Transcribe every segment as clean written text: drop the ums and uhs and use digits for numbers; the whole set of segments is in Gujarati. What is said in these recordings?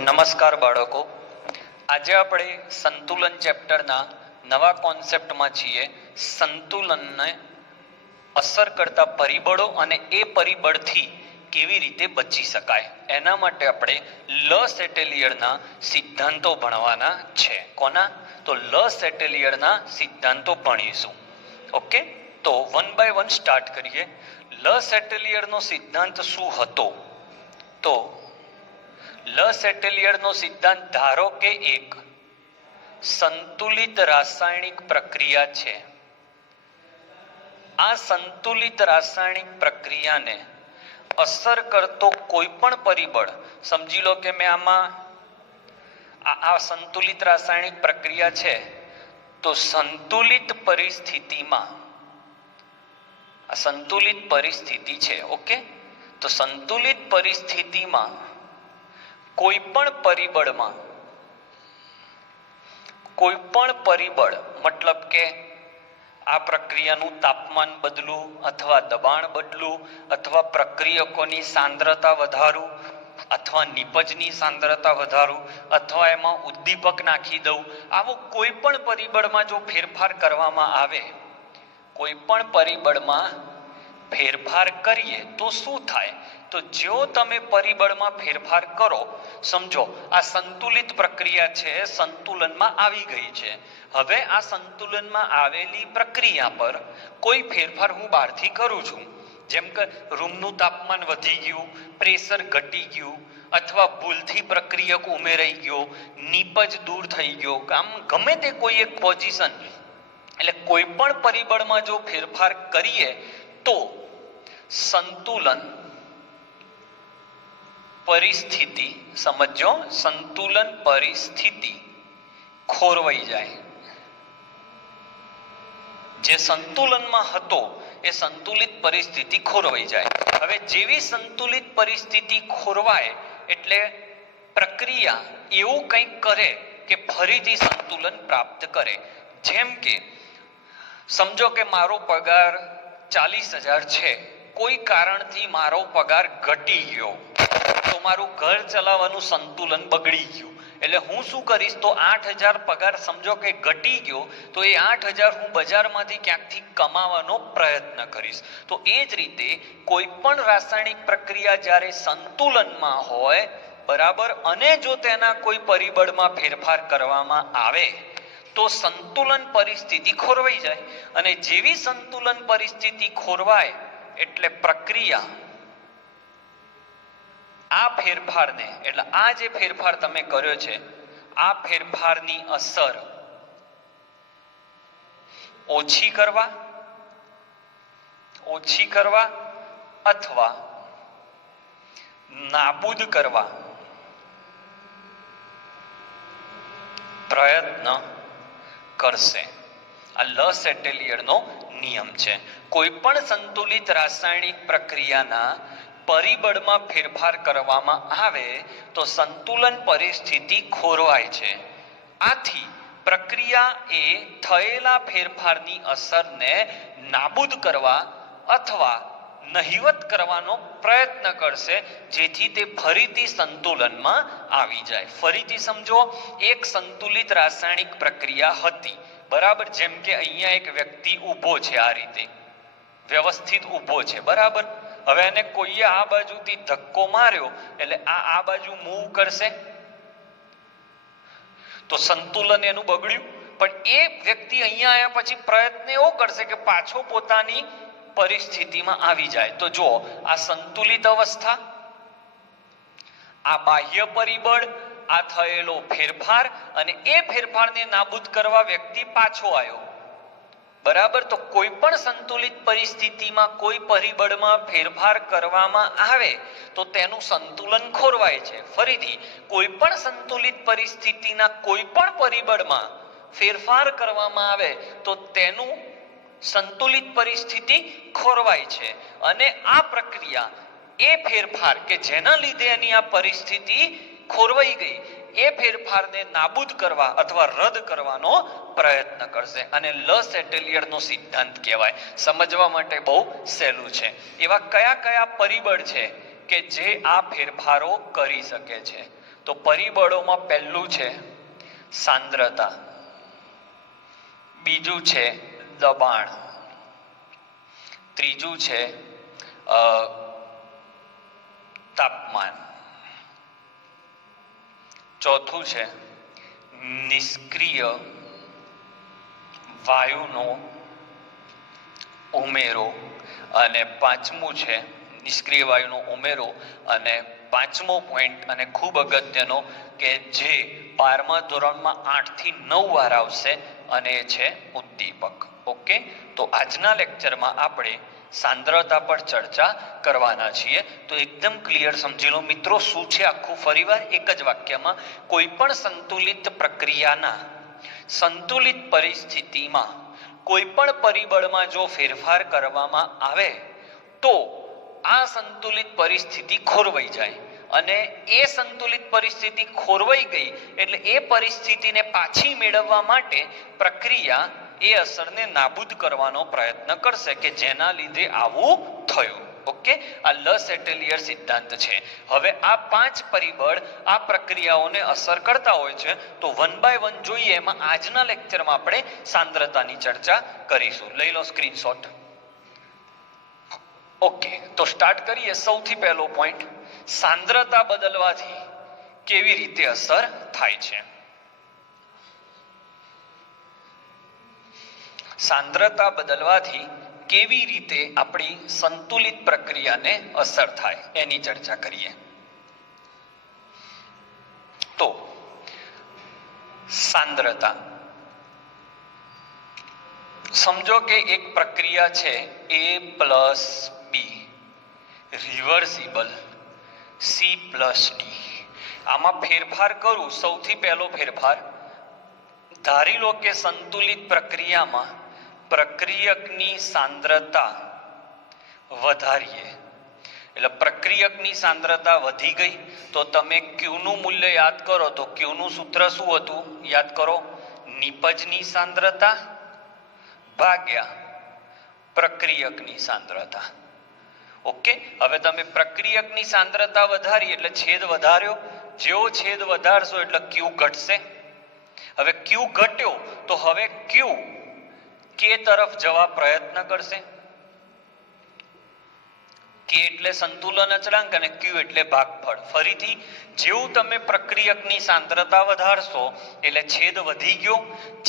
નમસ્કાર બાળકો, આજે આપણે સંતુલન ચેપ્ટરના નવા કોન્સેપ્ટમાં છીએ. સંતુલનને અસર કરતા પરિબળો અને એ પરિબળથી કેવી રીતે બચી શકાય એના માટે આપણે લ સેટેલિયરના સિદ્ધાંતો ભણવાના છે. કોના? તો લ સેટેલિયરના સિદ્ધાંતો ભણીશું. ઓકે, તો વન બાય વન સ્ટાર્ટ કરીએ. લ સેટેલિયરનો સિદ્ધાંત શું હતો? તો લ સેટેલિયરનો સિદ્ધાંત ધારો કે એક સંતુલિત રાસાયણિક પ્રક્રિયા છે. આ સંતુલિત રાસાયણિક પ્રક્રિયાને અસર કરતો કોઈ પણ પરિબળ, સમજી લો કે મેં આમાં આ સંતુલિત રાસાયણિક પ્રક્રિયા છે, તો સંતુલિત પરિસ્થિતિમાં આ સંતુલિત પરિસ્થિતિ છે. ઓકે, તો સંતુલિત પરિસ્થિતિમાં કોઈ પણ પરિબળ મતલબ કે આ પ્રક્રિયાનું તાપમાન બદલું અથવા દબાણ બદલું અથવા પ્રક્રિયકોની સાંદ્રતા વધારું અથવા નિપજની સાંદ્રતા વધારું અથવા એમાં ઉદ્દીપક નાખી દઉં, આવો કોઈ પણ પરિબળમાં જો ફેરફાર કરવામાં આવે, કોઈ પણ પરિબળમાં ફેરફાર કરીએ તો શું થાય? તો જો તમે પરિબળમાં ફેરફાર કરો, સમજો આ સંતુલિત પ્રક્રિયા છે, સંતુલનમાં આવી ગઈ છે. હવે આ સંતુલનમાં આવેલી પ્રક્રિયા પર કોઈ ફેરફાર હું બહારથી કરું છું, જેમ કે રૂમનું તાપમાન વધી ગયું, પ્રેશર ઘટી ગયું અથવા ભૂલથી પ્રક્રિયક ઉમેરાઈ ગયો, નિપજ દૂર થઈ ગયો, આમ ગમે તે કોઈ એક પોઝિશન, એટલે કોઈ પણ પરિબળમાં જો ફેરફાર કરીએ તો સંતુલન પરિસ્થિતિ, સમજો, સંતુલન પરિસ્થિતિ ખોરવાઈ જાય. જે સંતુલનમાં હતો એ સંતુલિત પરિસ્થિતિ ખોરવાઈ જાય. હવે જેવી સંતુલિત પરિસ્થિતિ ખોરવાય એટલે પ્રક્રિયા એવું કંઈક કરે કે ફરીથી સંતુલન પ્રાપ્ત કરે. જેમ કે સમજો કે મારો પગાર 40,000 છે, કોઈ કારણથી મારો પગાર ઘટી ગયો, તો મારું ઘર ચલાવવાનું સંતુલન બગડી ગયું. એટલે હું શું કરીશ? તો 8,000 પગાર સમજો કે ઘટી ગયો, તો એ 8,000 હું બજારમાંથી ક્યાંકથી કમાવાનો પ્રયત્ન કરીશ. તો એ જ રીતે કોઈ પણ રાસાયણિક પ્રક્રિયા જ્યારે સંતુલનમાં હોય, બરાબર, અને જો તેના કોઈ પરિબળમાં ફેરફાર કરવામાં આવે તો સંતુલન પરિસ્થિતિ ખોરવાઈ જાય. અને જેવી સંતુલન પરિસ્થિતિ ખોરવાય એટલે પ્રક્રિયા આ ફેરફારને, એટલે આ જે ફેરફાર તમે કર્યો છે, આ ફેરફારની અસર ઓછી કરવા અથવા નાબૂદ કરવા પ્રયત્ન કરશે. આ લ સેટેલિયરનો નિયમ છે. કોઈ પણ સંતુલિત રાસાયણિક પ્રક્રિયાના પરિબળમાં ફેરફાર કરવામાં આવે તો સંતુલન પરિસ્થિતિ ખોરવાય છે. આથી પ્રક્રિયા એ થયેલા ફેરફારની અસરને નાબૂદ કરવા અથવા નહિવત કરવાનો પ્રયત્ન કરશે, જેથી તે ફરીથી સંતુલનમાં આવી જાય. ફરીથી સમજો, એક સંતુલિત રાસાયણિક પ્રક્રિયા હતી, બરાબર. જેમ કે અહીંયા એક વ્યક્તિ ઊભો છે, આ રીતે વ્યવસ્થિત ઊભો છે, બરાબર. હવે એને કોઈએ આ બાજુથી ધક્કો માર્યો એટલે આ બાજુ મૂવ કરશે, તો સંતુલન એનું બગડ્યું. પણ એ વ્યક્તિ અહીંયા આવ્યા પછી પ્રયત્ન એવો કરશે કે પાછો પોતાની પરિસ્થિતિમાં આવી જાય. તો જો આ સંતુલિત અવસ્થા, આ બાહ્ય પરિબળ, આ થયેલો ફેરફાર, અને એ ફેરફારને નાબૂદ કરવા વ્યક્તિ પાછો આવ્યો, બરાબર. તો કોઈ પણ સંતુલિત પરિસ્થિતિમાં કોઈ પરિબળમાં ફેરફાર કરવામાં આવે તો તેનું સંતુલન ખોરવાય છે. ફરીથી કોઈ પણ સંતુલિત પરિસ્થિતિના કોઈ પણ પરિબળમાં ફેરફાર કરવામાં આવે તો તેનું સંતુલિત પરિસ્થિતિ ખોરવાય છે. અને આ પ્રક્રિયા એ ફેરફાર કે જેના લીધે એની આ પરિસ્થિતિ ખોરવાઈ ગઈ, એ ફેરફારને નાબૂદ કરવા અથવા રદ કરવાનો પ્રયત્ન કરશે. અને લ સેટેલિયરનો સિદ્ધાંત કહેવાય. સમજવા માટે બહુ સહેલું છે. એવા કયા કયા પરિબળ છે કે જે આ ફેરફારો કરી શકે છે? તો તો પરિબળોમાં પહેલું છે સાંદ્રતા, બીજું છે દબાણ, ત્રીજું છે તાપમાન, ચોથું છે નિષ્ક્રિય વાયુનો ઉમેરો, અને પાંચમું છે નિષ્ક્રિય વાયુનો ઉમેરો, અને પાંચમો પોઈન્ટ અને ખૂબ અગત્યનો કે જે 12મા ધોરણમાં 8 થી 9 વાર આવશે, અને એ છે ઉદ્દીપક. ઓકે, તો આજના લેક્ચરમાં આપણે સાંદ્રતા પર ચર્ચા કરવાના છીએ. તો એકદમ ક્લિયર સમજી લો મિત્રો, શું છે આખું ફરીવાર એક જ વાક્યમાં. કોઈ પણ સંતુલિત પ્રક્રિયાના સંતુલિત પરિસ્થિતિમાં કોઈ પણ પરિબળમાં જો ફેરફાર કરવામાં આવે તો આ સંતુલિત પરિસ્થિતિ ખોરવાઈ જાય, અને એ સંતુલિત પરિસ્થિતિ ખોરવાઈ ગઈ એટલે એ પરિસ્થિતિને પાછી મેળવવા માટે પ્રક્રિયા એ અસરને નાબૂદ કરવાનો પ્રયત્ન કરશે કે જેના લીધે આવું થયું. ઓકે, આ લ સેટેલિયર સિદ્ધાંત છે. હવે આ 5 પરિબળ આ પ્રક્રિયાઓને અસર કરતા હોય છે, તો 1 બાય 1 જોઈએ. એમાં આજના લેક્ચરમાં આપણે સાંદ્રતાની ચર્ચા કરીશું. લઈ લો સ્ક્રીનશોટ. ઓકે, તો સ્ટાર્ટ કરીએ. સૌથી પહેલો પોઈન્ટ, સાંદ્રતા બદલવાથી કેવી રીતે અસર થાય છે. સાંદ્રતા બદલવાથી કેવી રીતે આપણી સંતુલિત પ્રક્રિયાને અસર થાય એની ચર્ચા કરીએ. તો સાંદ્રતા, સમજો કે એક પ્રક્રિયા છે A plus B reversible C plus D. આમાં ફેરફાર કરું. સૌથી પહેલો ફેરફાર, ધારી લો કે સંતુલિત પ્રક્રિયામાં પ્રક્રિયકની સાંદ્રતા વધારીએ એટલે પ્રક્રિયકની સાંદ્રતા વધી ગઈ. તો તમે Q નું મૂલ્ય યાદ કરો તો Q નું સૂત્ર શું હતું યાદ કરો, નિપજની સાંદ્રતા ભાગ્યા પ્રક્રિયકની સાંદ્રતા. ઓકે, હવે તમે પ્રક્રિયકની સાંદ્રતા વધારી એટલે છેદ વધાર્યો. જેવો છેદ વધારશો એટલે Q ઘટશે. હવે Q ઘટ્યો તો હવે Q K તરફ જવા પ્રયત્ન કરશે. K એટલે સંતુલન અચળાંક અને Q એટલે ભાગફળ. ફરીથી જેવું તમે પ્રક્રિયકની સાંદ્રતા વધારશો એટલે છેદ વધી ગયો.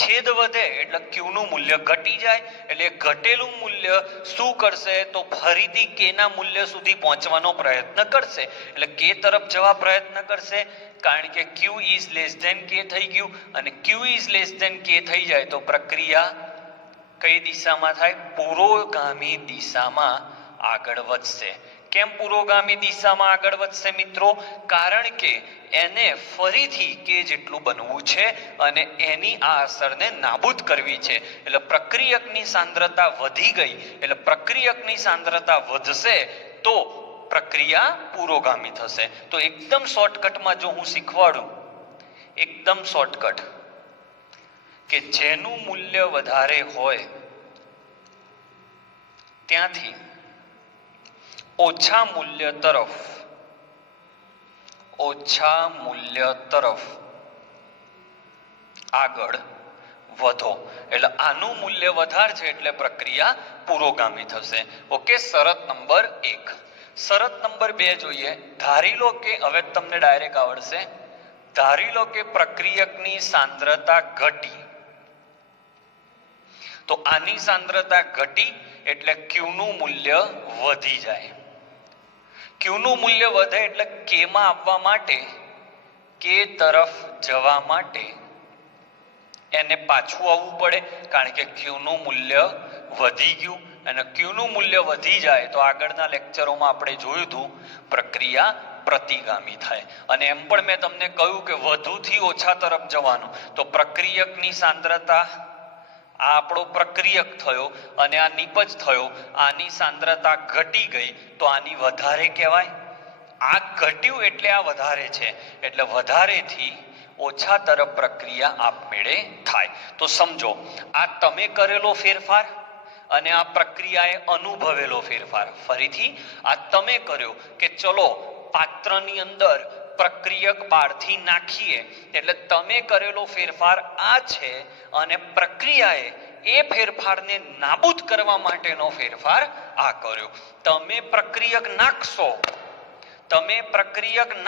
છેદ વધે એટલે Q નું મૂલ્ય ઘટી જાય. એટલે ઘટેલું મૂલ્ય શું કરશે તો ફરીથી K ના મૂલ્ય સુધી પહોંચવાનો પ્રયત્ન કરશે. એટલે K તરફ જવા પ્રયત્ન કરશે, કારણ કે Q is less than K થઈ ગયું. અને Q is less than K થઈ જાય તો પ્રક્રિયા કઈ દિશામાં થાય? પુરોગામી દિશામાં આગળ વધશે. કેમ પુરોગામી દિશામાં આગળ વધશે મિત્રો? કારણ કે એને ફરીથી K જેટલું બનવું છે અને એની આ અસરને નાબૂદ કરવી છે. એટલે પ્રક્રિયકની સાંદ્રતા વધી ગઈ એટલે પ્રક્રિયકની સાંદ્રતા વધશે તો પ્રક્રિયા પુરોગામી થશે. તો એકદમ શોર્ટકટમાં જો હું શીખવાડું, એકદમ શોર્ટકટ, કે જેનું મૂલ્ય વધારે હોય ત્યાંથી ઓછા મૂલ્ય તરફ આગળ વધો. એટલે આનું મૂલ્ય વધારશે એટલે પ્રક્રિયા પુરોગામી થશે. ઓકે, શરત નંબર 1. શરત નંબર 2 જોઈએ. ધારી લો કે, હવે તમને ડાયરેક્ટ આવડશે, ધારી લો કે પ્રક્રિયકની સાંદ્રતા ઘટી. તો આની સાંદ્રતા ઘટી એટલે Q નું મૂલ્ય વધી જાય. Q નું મૂલ્ય વધે એટલે K માં આવવા માટે, K તરફ જવા માટે એને પાછું આવવું પડે, કારણ કે Q નું મૂલ્ય વધી ગયું. અને Q નું મૂલ્ય વધી જાય તો આગળના લેક્ચરોમાં આપણે જોયું હતું પ્રક્રિયા પ્રતિગામી થાય. અને એમ પણ મેં તમને કહ્યું કે વધુથી ઓછા તરફ જવાનું. તો પ્રક્રિયકની સાંદ્રતા, આ આપણો પ્રક્રિયક થયો અને આ નિપજ થયો, આની સાંદ્રતા ઘટી ગઈ તો આની વધારે કહેવાય. આ ઘટ્યું એટલે આ વધારે છે, એટલે વધારેથી ઓછા તરફ પ્રક્રિયા આપમેળે થાય. તો સમજો, આ તમે કરેલો ફેરફાર અને આ પ્રક્રિયાએ અનુભવેલો ફેરફાર. ફરીથી આ તમે કર્યો કે ચલો પાત્રની અંદર પ્રક્રિયક બહારથી નાખીએ એટલે તમે કરેલો ફેરફાર આ છે અને પ્રક્રિયાએ એ ફેરફારને નાબૂદ કરવા માટેનો ફેરફાર આ કર્યો. તમે પ્રક્રિયક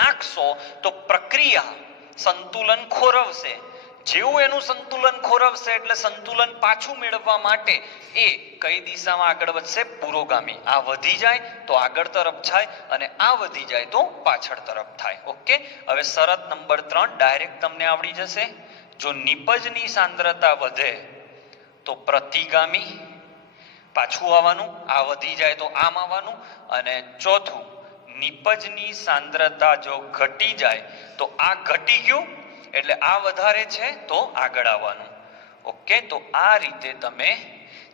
નાખશો તો પ્રક્રિયા સંતુલન ખોરવશે. જેવું એનું સંતુલન ખોરવશે એટલે સંતુલન પાછું મેળવવા માટે એ કઈ દિશામાં આગળ વધશે? પુરોગામી. આ વધી જાય તો આગળ તરફ જાય અને આ વધી જાય તો પાછળ તરફ થાય. ઓકે, હવે શરત નંબર 3 ડાયરેક્ટ તમને આવડી જશે. જો નિપજની સાંદ્રતા વધે તો પ્રતિગામી પાછું આવવાનું, આ વધી જાય તો આમ આવવાનું, અને ચોથું નિપજની સાંદ્રતા જો ઘટી જાય તો આ ઘટી ગયું એટલે આ વધારે છે તો આગળ આવવાનું. ઓકે, તો આ રીતે તમે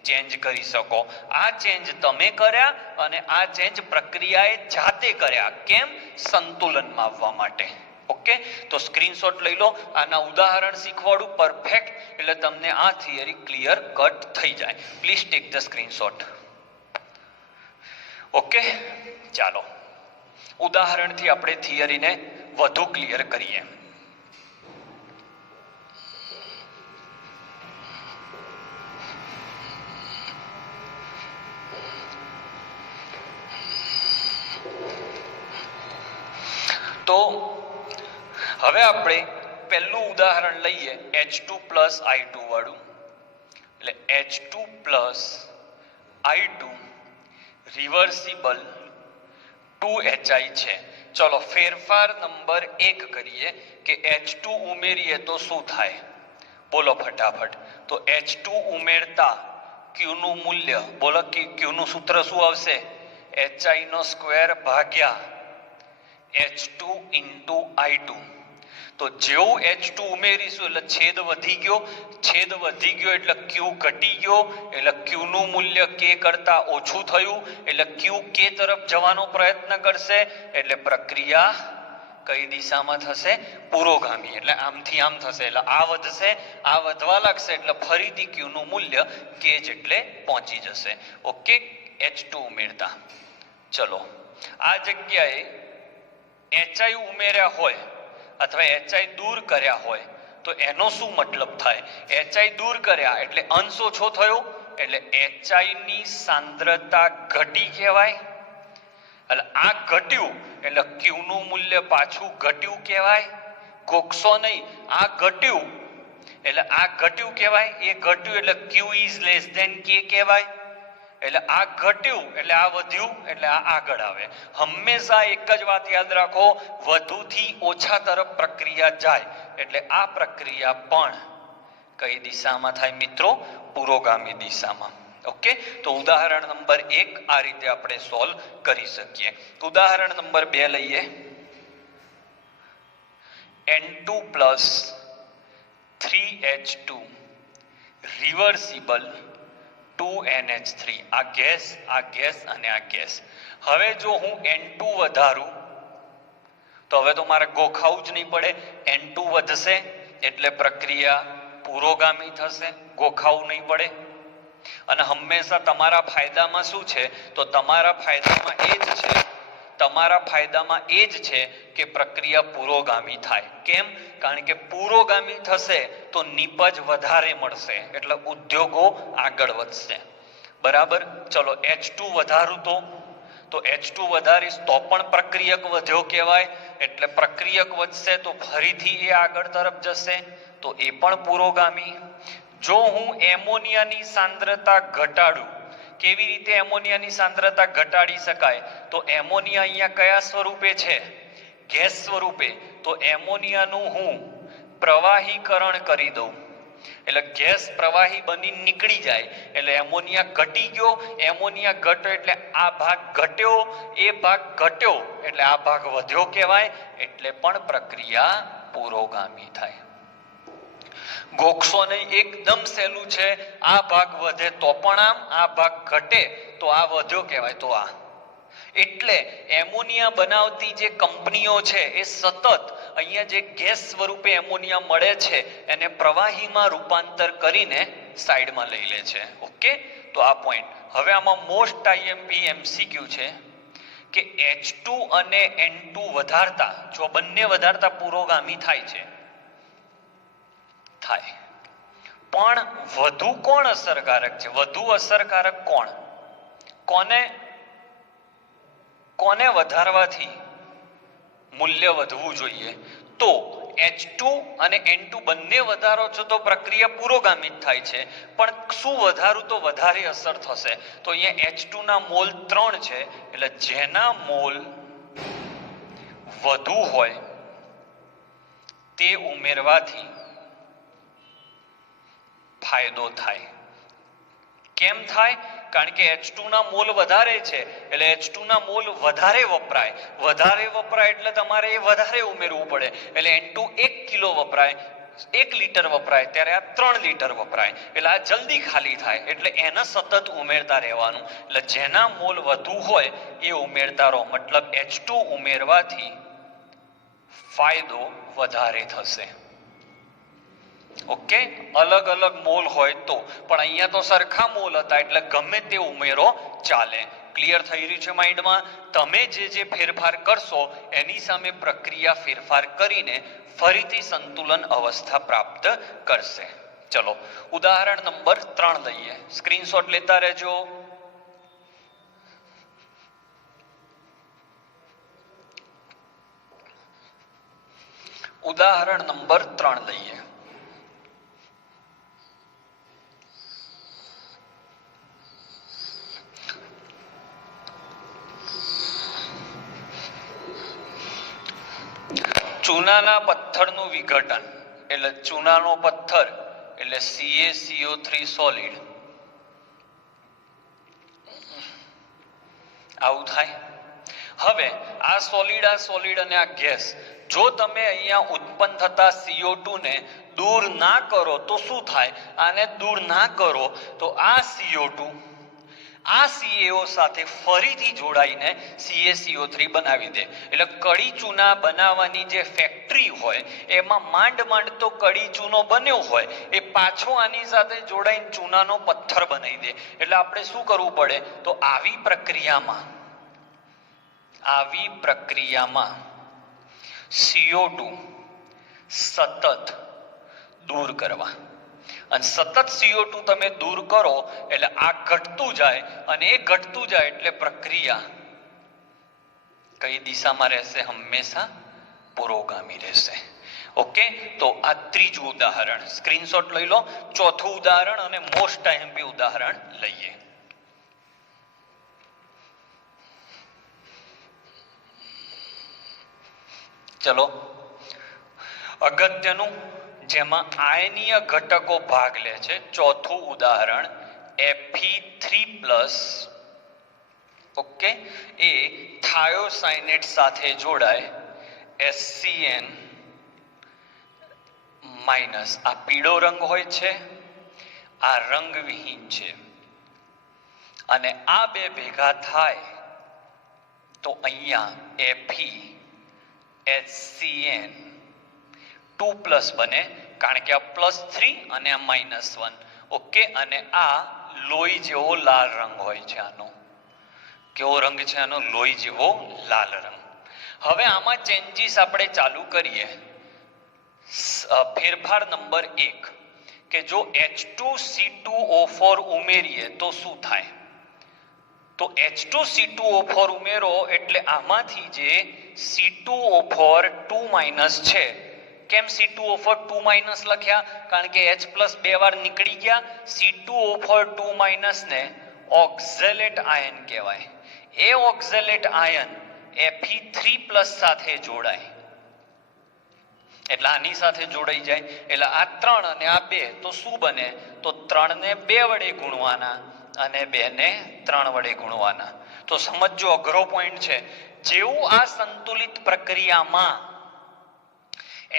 ચેન્જ કરી શકો. આ ચેન્જ તમે કર્યા અને આ ચેન્જ પ્રક્રિયાએ જાતે કર્યા. કેમ? સંતુલનમાં આવવા માટે. ઓકે, તો સ્ક્રીનશોટ લઈ લો. આના ઉદાહરણ શીખવાડું પરફેક્ટ, એટલે તમને આ થિયરી ક્લિયર કટ થઈ જાય. Please take the screenshot. Okay, ચાલો ઉદાહરણથી આપણે થિયરીને વધુ ક્લિયર કરીએ. તો હવે આપણે પહેલું ઉદાહરણ લઈએ H2 + I2 વાળું. એટલે H2 + I2 રિવર્સિબલ 2HI છે. ચલો ફેરફાર નંબર 1 કરીએ કે H2 ઉમેરીએ તો શું થાય? બોલો ફટાફટ. તો H2 ઉમેરતા Q નું મૂલ્ય, બોલો Q નું સૂત્ર શું આવશે? HI² ભાગ્યા H2 × I2. તો જેવું H2 ઉમેરીશું એટલે છેદ વધી ગયો એટલે Q ઘટી ગયો, એટલે Q નું મૂલ્ય K કરતા ઓછું થયું એટલે Q K તરફ જવાનો પ્રયત્ન કરશે એટલે પ્રક્રિયા કઈ દિશામાં થશે? પુરોગામી. એટલે આમથી આમ થશે એટલે આ વધશે, આ વધવા લાગશે એટલે ફરીથી Q નું મૂલ્ય K જેટલે પહોંચી જશે. ઓકે, H2 ઉમેરતા ચલો આ જગ્યાએ HI ઉમેર્યા હોય અથવા HI દૂર કર્યા હોય તો એનો શું મતલબ થાય? HI દૂર કર્યા એટલે અંશ ઓછો થયો એટલે HI ની સાંદ્રતા ઘટી કહેવાય. એટલે આ ઘટ્યું એટલે Q નું મૂલ્ય પાછું ઘટ્યું કહેવાય. ગોખશો નહીં, આ ઘટ્યું એટલે આ ઘટ્યું કહેવાય. એ ઘટ્યું એટલે Q > K કહેવાય. એટલે આ ઘટ્યું એટલે આ વધ્યું એટલે આ આગળ આવે. હંમેશા એક જ વાત યાદ રાખો, વધુથી ઓછા તરફ પ્રક્રિયા જાય એટલે આ પ્રક્રિયા પણ કઈ દિશામાં થાય મિત્રો? પુરોગામી દિશામાં. ઓકે, તો ઉદાહરણ નંબર 1 આ રીતે આપણે સોલ્વ કરી શકીએ. ઉદાહરણ નંબર 2 લઈએ. N2 + 3H2 reversible 2NH3. આ ગેસ અને આ ગેસ. હવે જો હું N2 વધારું તો હવે તો મારે ગોખાવું જ નહીં પડે. N2 વધશે એટલે પ્રક્રિયા પુરોગામી થશે, ગોખાવું નહીં પડે. અને હંમેશા તમારા ફાયદામાં શું છે? તો તમારા ફાયદામાં એ જ છે કે પ્રક્રિયા પુરોગામી થાય. કેમ? કારણ કે પુરોગામી થશે તો નિપજ વધારે મળશે એટલે ઉદ્યોગો આગળ વધશે. બરાબર. ચલો H2 વધારું તો H2 વધારીશ તો પણ પ્રક્રિયક વધ્યો કહેવાય. એટલે પ્રક્રિયક વધશે તો ફરીથી એ આગળ તરફ જશે તો એ પણ પુરોગામી. જો હું એમોનિયાની સાંદ્રતા ઘટાડું, કેવી રીતે એમોનિયાની સાંદ્રતા ઘટાડી શકાય? તો એમોનિયા અહીંયા કયા સ્વરૂપે છે? ગેસ સ્વરૂપે. તો એમોનિયાનું હું પ્રવાહીકરણ કરી દઉં એટલે ગેસ પ્રવાહી બની નીકળી જાય એટલે એમોનિયા ઘટી ગયો. એમોનિયા ઘટ્યો એટલે આ ભાગ ઘટ્યો, એ ભાગ ઘટ્યો એટલે આ ભાગ વધ્યો કહેવાય. એટલે પણ પ્રક્રિયા પુરોગામી થાય. ગોખશો નહીં, એકદમ સહેલું છે. આ ભાગ વધે તો પણ આમ, આ ભાગ ઘટે તો આ વધ્યો કહેવાય. તો આ એટલે એમોનિયા બનાવતી જે કંપનીઓ છે એ સતત અહીંયા જે ગેસ સ્વરૂપે એમોનિયા મળે છે એને પ્રવાહીમાં રૂપાંતર કરીને સાઈડમાં લઈ લે છે. ઓકે, તો આ પોઈન્ટ. હવે આમાં મોસ્ટ IMP MCQ છે કે H2 અને N2 વધારતા, જો બંને વધારતા પુરોગામી થાય છે, થાય, પણ વધુ કોણ અસરકારક છે? વધુ અસરકારક કોણ? કોને વધારવાથી મૂલ્ય વધવું જોઈએ? તો H2 અને N2 બંને વધારો છો તો પ્રક્રિયા પુરોગામી થાય છે, પણ શું વધારું તો વધારે અસર થશે? તો અહીંયા H2 ના મોલ 3 છે, એટલે જેના મોલ વધુ હોય તે ઉમેરવાથી ફાયદો થાય. કેમ થાય? કારણ કે H2 ના મોલ વધારે છે, એટલે H2 ના મોલ વધારે વપરાય. વધારે વપરાય એટલે તમારે એ વધારે ઉમેરવું પડે, એટલે N2 1 કિલો વપરાય, 1 લીટર વપરાય ત્યારે આ 3 લીટર વપરાય, એટલે આ જલ્દી ખાલી થાય, એટલે એને સતત ઉમેરતા રહેવાનું. એટલે જેના મોલ વધુ હોય એ ઉમેરતા રહો, મતલબ H2 ઉમેરવાથી ફાયદો વધારે થશે. ઓકે, અલગ અલગ મોલ હોય તો, પણ અહીંયા તો સરખા મોલ હતા એટલે ગમે તે ઉમેરો ચાલે. ક્લિયર થઈ રહ્યું છે માઇન્ડમાં? તમે જે ફેરફાર કરશો એની સામે પ્રક્રિયા ફેરફાર કરીને ફરીથી સંતુલન અવસ્થા પ્રાપ્ત કરશે. ચલો ઉદાહરણ નંબર 3 લઈએ, સ્ક્રીનશોટ લેતા રહેજો. ઉદાહરણ નંબર 3 લઈએ. ચૂનાના પથ્થરનું વિઘટન, એટલે ચૂનાનો પથ્થર એટલે CaCO3 સોલિડ, આવું થાય. હવે આ સોલિડ અને આ ગેસ, જો તમે અહીંયા ઉત્પન્ન થતા CO2 ને દૂર ના કરો તો શું થાય? આને દૂર ના કરો તો આ CO2 આ CaO સાથે ફરીથી જોડાઈને CaCO3 બનાવી દે. એટલે કડી ચૂના બનાવવાની જે ફેક્ટરી હોય એમાં માંડ તો કડી ચૂનો બન્યો હોય એ પાછો આની સાથે જોડાઈને ચૂનાનો પથ્થર બનાવી દે. એટલે આપણે શું કરવું પડે? તો આવી પ્રક્રિયામાં CO2 સતત દૂર કરવા, અને સતત CO2 તમે દૂર કરો એટલે આ ઘટતું જાય, અને એ ઘટતું જાય એટલે પ્રક્રિયા કઈ દિશામાં રહેશે? હંમેશા પુરોગામી રહેશે. ઓકે, તો આ ત્રીજું ઉદાહરણ, સ્ક્રીનશોટ લઈ લો. ચોથું ઉદાહરણ અને મોસ્ટ આઈએમપી ઉદાહરણ લઈએ. ચલો અગત્યનું, જેમાં આયનીય ઘટકો ભાગ લે છે. ચોથું ઉદાહરણ Fe3+, ઓકે, એ થાયોસાયનેટ સાથે જોડાય HCN-. આ પીળો રંગ હોય છે, આ રંગવિહીન છે, અને આ બે ભેગા થાય તો અહીંયા FeHCN2+ બને, કારણ કે આ +3 અને આ -1. ઓકે, અને આ લોહી જેવો લાલ રંગ હોય છે. આનો કેવો રંગ છે? આનો લોહી જેવો લાલ રંગ. હવે આમાં ચેન્જીસ આપણે ચાલુ કરીએ. ફેરફાર નંબર 1 કે જો H2C2O4 ઉમેરીએ તો શું થાય? તો H2C2O4 ઉમેરો એટલે આમાંથી જે C2O4 2- છે. કેમ C2O4 2- લખ્યા? કારણ કે H+ 2 વાર નીકળી ગયા. C2O4 2- ને ઓક્ઝેલેટ આયન કહેવાય. એ ઓક્ઝેલેટ આયન Fe3+ સાથે જોડાય એટલે આની સાથે જોડાઈ જાય, એટલે આ 3 અને આ 2 તો શું બને? તો 3 ને 2 વડે ગુણવાના અને 2 ને 3 વડે ગુણવાના. તો સમજો, અઘરો પોઈન્ટ છે. જેવું આ સંતુલિત પ્રક્રિયામાં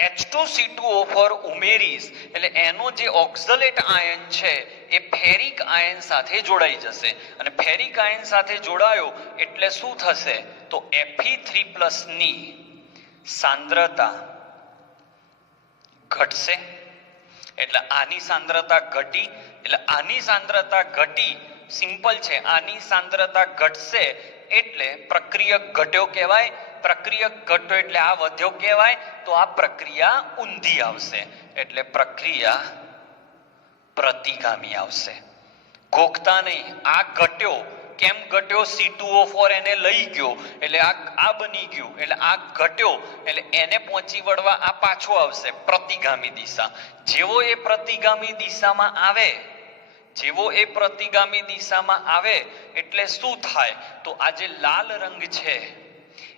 H2C2O4 ઉમેરીશ એટલે એનો જે ઓક્ઝલેટ આયન છે એ ફેરિક આયન સાથે જોડાઈ જશે, અને ફેરિક આયન સાથે જોડાયો એટલે શું થશે? તો Fe3+ ની સાંદ્રતા ઘટશે. એટલે આની સાંદ્રતા ઘટી, એટલે આની સાંદ્રતા ઘટી, સિમ્પલ છે. આની સાંદ્રતા ઘટશે એટલે પ્રક્રિયક ઘટ્યો કહેવાય. પ્રક્રિયક ઘટ્યો એટલે આ વધ્યો કહેવાય. તો આ પ્રક્રિયા ઊંધી આવશે એટલે પ્રક્રિયા પ્રતિગામી આવશે. ગોખતા નહીં. આ ઘટ્યો કેમ ઘટ્યો? C2O4 એને લઈ ગયો એટલે આ બની ગયું એટલે આ ઘટ્યો એટલે એને પહોંચી વળવા આ પાછો આવશે પ્રતિગામી દિશા. જેવો એ પ્રતિગામી દિશામાં આવે એટલે શું થાય? તો આ જે લાલ રંગ છે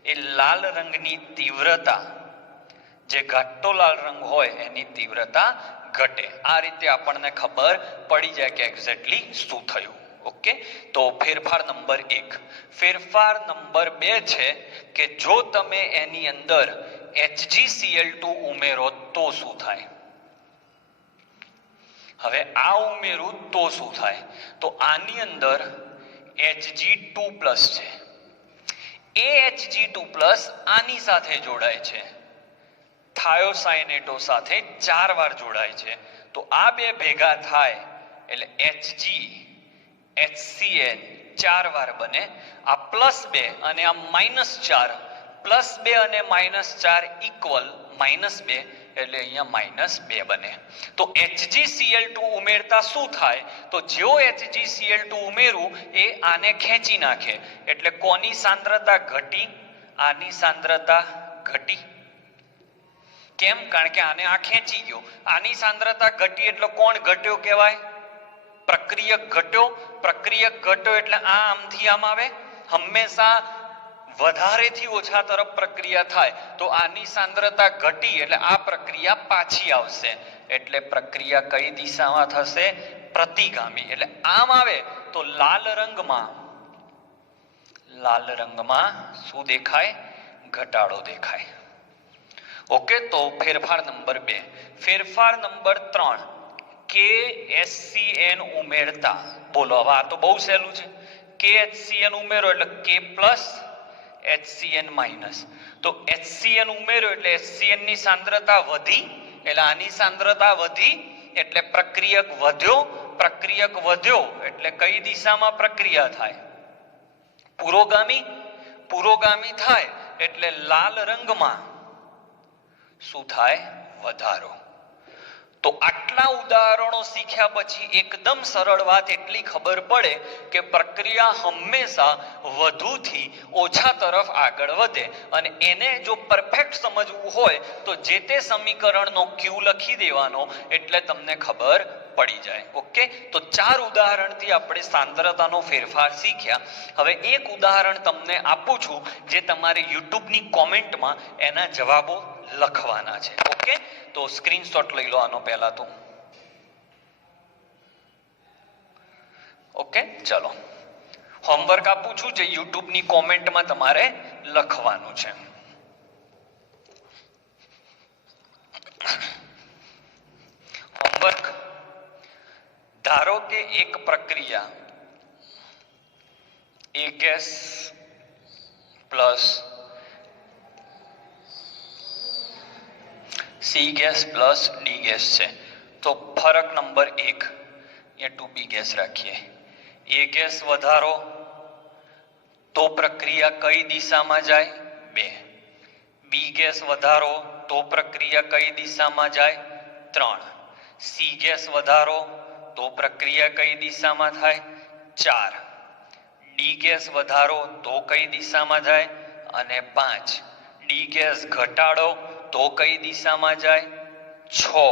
એ લાલ રંગની તીવ્રતા, જે ઘાટો લાલ રંગ હોય એની તીવ્રતા ઘટે. આ રીતે આપણને ખબર પડી જાય કે એક્ઝેક્ટલી શું થયું. ઓકે, તો ફેરફાર નંબર 1. ફેરફાર નંબર 2 છે કે જો તમે એની અંદર HgCl2 ઉમેરો તો શું થાય? હવે આ ઉમેરું તો શું થાય? તો આની અંદર Hg2+ છે. એ Hg2+ આની સાથે જોડાય છે, થાયોસાયનેટો સાથે 4 વાર જોડાય છે. તો આ બે ભેગા થાય એટલે Hg HCl 4 વાર બને. આ +2 અને આ -4, +2 અને -4 ઇક્વલ -2 એટલે અહીંયા -2 બને. તો HgCl2 ઉમેરતા શું થાય? તો જો HgCl2 ઉમેરું એ આને ખેંચી નાખે એટલે કોની સાંદ્રતા ઘટી? આની સાંદ્રતા ઘટી. કેમ? કારણ કે આને આ ખેંચી ગયો. આની સાંદ્રતા ઘટી એટલે કોણ ઘટ્યો કહેવાય? પ્રક્રિયક ઘટ્યો. પ્રક્રિયક ઘટ્યો એટલે આ આમથી આમ આવે. હંમેશા વધારેથી ઓછા તરફ પ્રક્રિયા થાય તો આની સાંદ્રતા ઘટી એટલે આ પ્રક્રિયા પાછી આવશે એટલે પ્રક્રિયા કઈ દિશામાં થશે? પ્રતિગામી. એટલે આમ આવે તો લાલ રંગમાં શું દેખાય? ઘટાડો દેખાય. ઓકે, તો ફેરફાર નંબર 2. ફેરફાર નંબર 3, KHCN ઉમેરતા. બોલો, હવે આ તો બહુ સહેલું છે. KHCN ઉમેરો એટલે K+ HCN-. તો HCN ઉમેરો એટલે HCN ની સાંદ્રતા વધી એટલે આની સાંદ્રતા વધી એટલે પ્રક્રિયક વધ્યો. પ્રક્રિયક વધ્યો એટલે કઈ દિશામાં પ્રક્રિયા થાય? પુરોગામી. પુરોગામી થાય એટલે લાલ રંગમાં શું થાય? વધારો. તો આટલા ઉદાહરણો શીખ્યા પછી એકદમ સરળ વાત એટલી ખબર પડે કે પ્રક્રિયા હંમેશા વધુથી ઓછા તરફ આગળ વધે અને એને જો પરફેક્ટ સમજવું હોય તો જે તે સમીકરણનો Q લખી દેવાનો એટલે તમને ખબર પડી જાય. ઓકે, તો 4 ઉદાહરણથી આપણે સાંદ્રતાનો ફેરફાર શીખ્યા. હવે એક ઉદાહરણ તમને આપું છું જે તમારે યુટ્યુબની કોમેન્ટમાં એના જવાબો લખવાના છે. ઓકે, તો સ્ક્રીનશોટ લઈ લો આનો પહેલા તો. ઓકે, ચલો હોમવર્ક આપું છું જે યુટ્યુબની કોમેન્ટમાં તમારે લખવાનું છે. હોમવર્ક, ધારો કે એક પ્રક્રિયા A gas plus C gas plus D gas છે. તો ફરક નંબર 1 એ 2B ગેસ રાખીએ. A ગેસ વધારો તો પ્રક્રિયા કઈ દિશામાં જાય? 2. B ગેસ વધારો તો પ્રક્રિયા કઈ દિશામાં જાય? 3. C ગેસ વધારો તો પ્રક્રિયા કઈ દિશામાં થાય? 4. D ગેસ વધારો તો કઈ દિશામાં જાય? અને 5. D ગેસ ઘટાડો તો કઈ દિશામાં જાય? 6.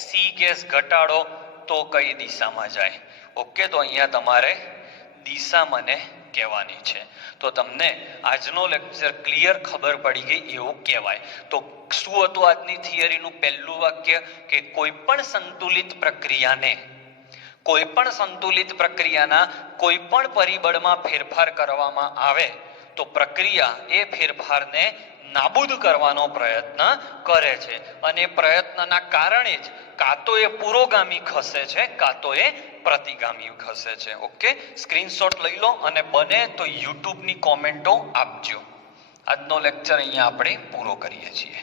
C ગેસ ઘટાડો તો કઈ દિશામાં જાય? ઓકે, તો અહીંયા તમારે દિશા મને કહેવાની છે. તો તમને આજનો લેક્ચર ક્લિયર ખબર પડી ગઈ એવું કહેવાય. તો શું હતું આજની થિયરીનું પહેલું વાક્ય? કે કોઈ પણ સંતુલિત પ્રક્રિયાના કોઈ પણ પરિબળમાં ફેરફાર કરવામાં આવે તો પ્રક્રિયા એ ફેરફારને નાબૂદ કરવાનો પ્રયત્ન કરે છે અને પ્રયત્નના કારણે જ કાં તો એ પુરોગામી ખસે છે કાં તો એ પ્રતિગામી ખસે છે. ઓકે, સ્ક્રીનશોટ લઈ લો અને બને તો યુટ્યુબની કોમેન્ટો આપજો. આજનો લેક્ચર અહીંયા આપણે પૂરો કરીએ છીએ.